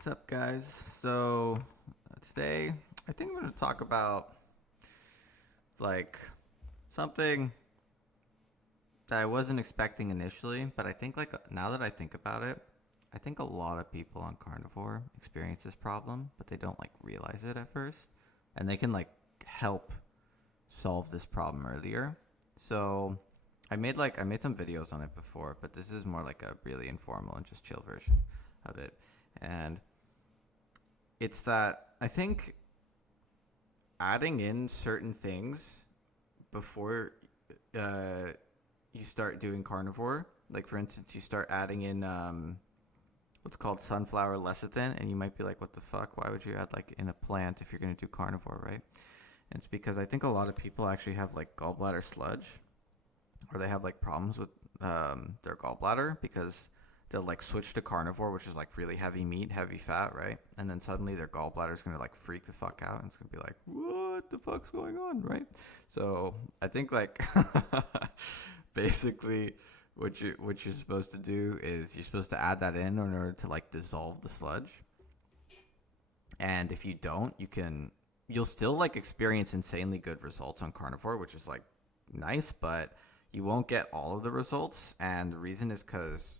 What's up, guys? So, today I think I'm going to talk about like something that I wasn't expecting initially, but I think now that I think about it, I think a lot of people on carnivore experience this problem, but they don't like realize it at first, and they can like help solve this problem earlier. So, I made some videos on it before, but this is more like a really informal and just chill version of it. And it's that I think adding in certain things before uh, you start doing carnivore, like for instance, you start adding in what's called sunflower lecithin, and you might be like, "What the fuck? Why would you add like in a plant if you're gonna do carnivore, right?" And it's because I think a lot of people actually have like gallbladder sludge, or they have like problems with their gallbladder because they'll like switch to carnivore, which is like really heavy meat, heavy fat, right? And then suddenly their gallbladder is gonna like freak the fuck out, and it's gonna be like, what the fuck's going on, right? So I think like basically what you're supposed to do is you're supposed to add that in order to like dissolve the sludge. And if you don't, you'll still like experience insanely good results on carnivore, which is like nice, but you won't get all of the results. And the reason is because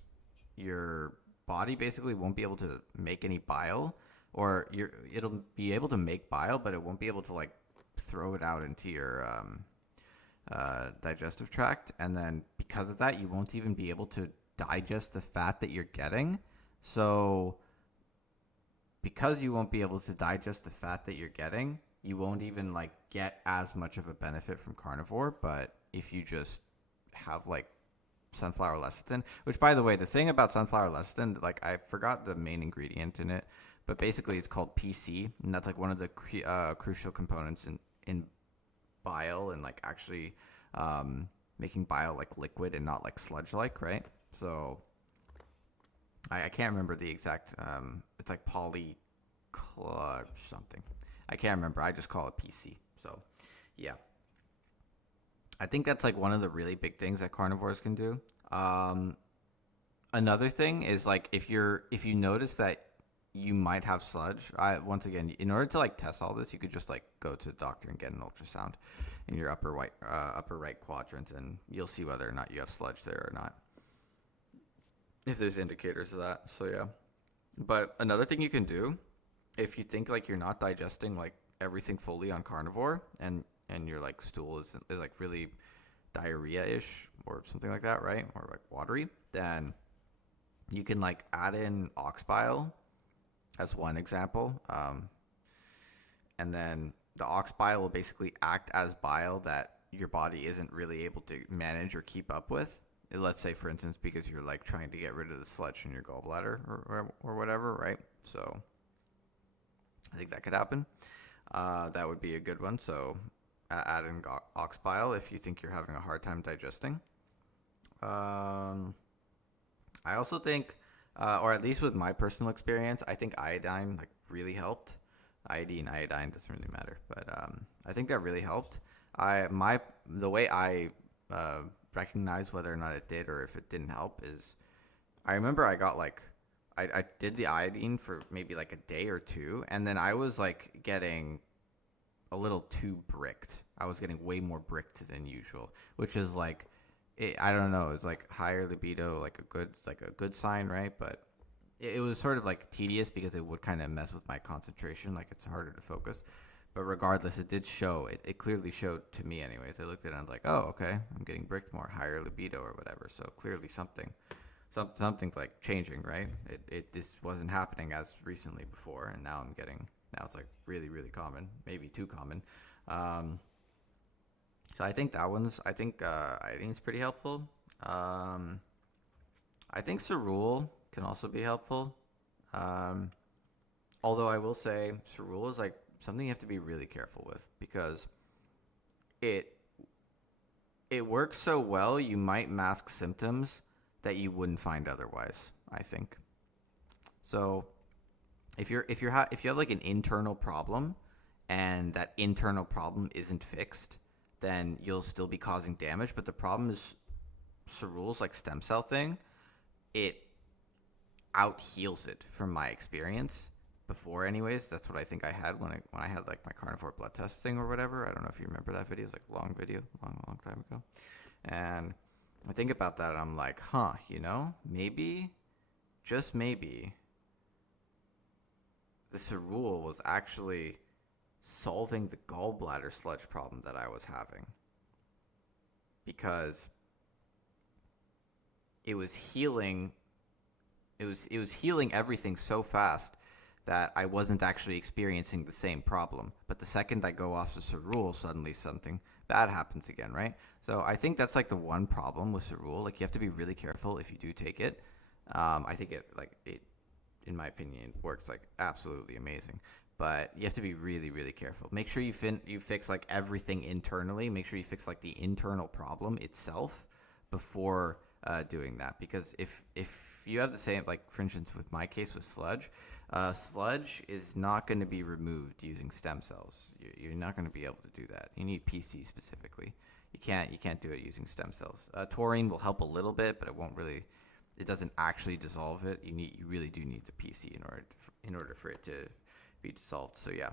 your body basically won't be able to make any bile, or it'll be able to make bile, but it won't be able to like throw it out into your digestive tract. And then because of that, you won't even be able to digest the fat that you're getting. So because you won't be able to digest the fat that you're getting, you won't even like get as much of a benefit from carnivore. But if you just have like sunflower lecithin, which by the way, the thing about sunflower lecithin, like I forgot the main ingredient in it, but basically it's called PC, and that's like one of the crucial components in bile and like actually making bile like liquid and not like sludge like, right? So I can't remember the exact. It's like poly something. I can't remember. I just call it PC. So yeah, I think that's like one of the really big things that carnivores can do. Um, Another thing is like if you notice that you might have sludge, I once again in order to like test all this, you could just like go to the doctor and get an ultrasound in your upper right quadrant, and you'll see whether or not you have sludge there or not. If there's indicators of that, so yeah. But another thing you can do if you think like you're not digesting like everything fully on carnivore, and your like stool is like really diarrhea-ish or something like that, right? Or like watery, then you can like add in ox bile as one example. And then the ox bile will basically act as bile that your body isn't really able to manage or keep up with. Let's say, for instance, because you're like trying to get rid of the sludge in your gallbladder or whatever, right? So I think that could happen. That would be a good one. So add in ox bile if you think you're having a hard time digesting. Um, I also think, or at least with my personal experience, I think iodine like really helped. Iodine doesn't really matter, but I think that really helped. The way I recognize whether or not it did or if it didn't help is I remember I did the iodine for maybe like a day or two, and then I was like getting a little too bricked. I was getting way more bricked than usual, which is like I don't know. It's like higher libido, like a good sign, right? But it was sort of like tedious because it would kind of mess with my concentration. Like it's harder to focus. But regardless, it did show. It clearly showed to me, anyways. I looked at it and I was like, oh, okay, I'm getting bricked more, higher libido or whatever. So clearly something's like changing, right? It this wasn't happening as recently before, and now it's like really really common, maybe too common. Um, so I think it's pretty helpful. Um, I think cerule can also be helpful. Um, Although I will say cerule is like something you have to be really careful with because it it works so well you might mask symptoms that you wouldn't find otherwise, I think. So if you have like an internal problem and that internal problem isn't fixed, then you'll still be causing damage. But the problem is cerule's like stem cell thing. It out heals it from my experience before. Anyways, that's what I think I had when I had like my carnivore blood test thing or whatever. I don't know if you remember that video. It's like a long video, long time ago. And I think about that and I'm like, huh, maybe, just maybe, the cerule was actually solving the gallbladder sludge problem that I was having, because it was healing it was healing everything so fast that I wasn't actually experiencing the same problem. But the second I go off the cerule, suddenly something bad happens again, right? So I think that's like the one problem with cerule. Like, you have to be really careful if you do take it. I think it, in my opinion, works like absolutely amazing. But you have to be really, really careful. Make sure you fix like everything internally. Make sure you fix like the internal problem itself before doing that. Because if you have the same, like for instance with my case with sludge, sludge is not going to be removed using stem cells. You're not going to be able to do that. You need PC specifically. You can't do it using stem cells. Taurine will help a little bit, but it doesn't actually dissolve it. You really do need the PC in order for it to be dissolved. So yeah.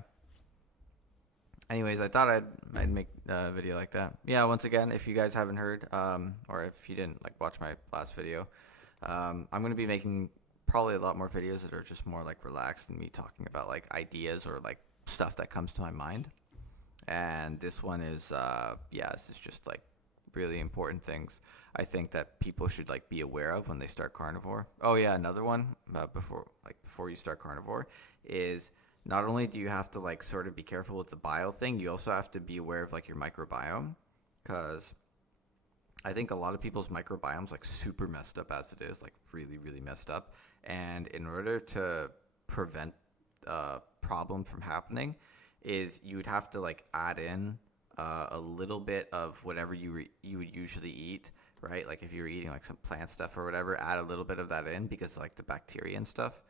Anyways, I thought I'd make a video like that. Yeah, once again, if you guys haven't heard, or if you didn't like watch my last video, I'm going to be making probably a lot more videos that are just more like relaxed and me talking about like ideas or like stuff that comes to my mind. And this one is, this is just like really important things I think that people should like be aware of when they start carnivore. Oh yeah, another one before you start carnivore is, not only do you have to like sort of be careful with the bile thing, you also have to be aware of like your microbiome, because I think a lot of people's microbiome's like super messed up as it is, like really, really messed up. And in order to prevent problem from happening, is you would have to like add in a little bit of whatever you would usually eat, right? Like if you're eating like some plant stuff or whatever, add a little bit of that in, because like the bacteria and stuff,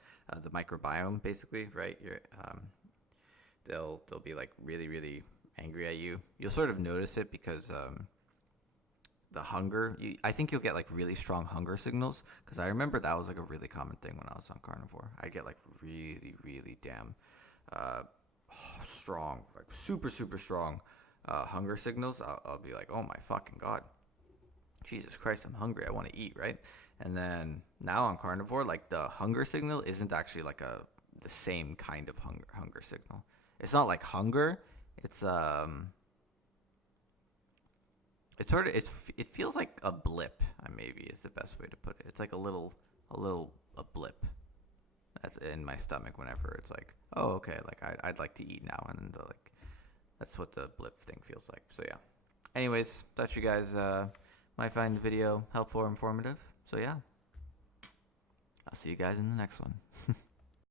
the microbiome basically, right? They'll be like really, really angry at you. You'll sort of notice it because the hunger, I think you'll get like really strong hunger signals, because I remember that was like a really common thing when I was on carnivore. I get like really, really damn strong, like super, super strong hunger signals. I'll be like, oh my fucking God, Jesus Christ, I'm hungry, I want to eat, right? And then now on carnivore, like the hunger signal isn't actually like the same kind of hunger signal. It's not like hunger. It's it feels like a blip. Maybe is the best way to put it. It's like a blip that's in my stomach whenever it's like, oh okay, like I'd like to eat now, and then that's what the blip thing feels like. So yeah. Anyways, thought you guys might find the video helpful or informative. So yeah, I'll see you guys in the next one.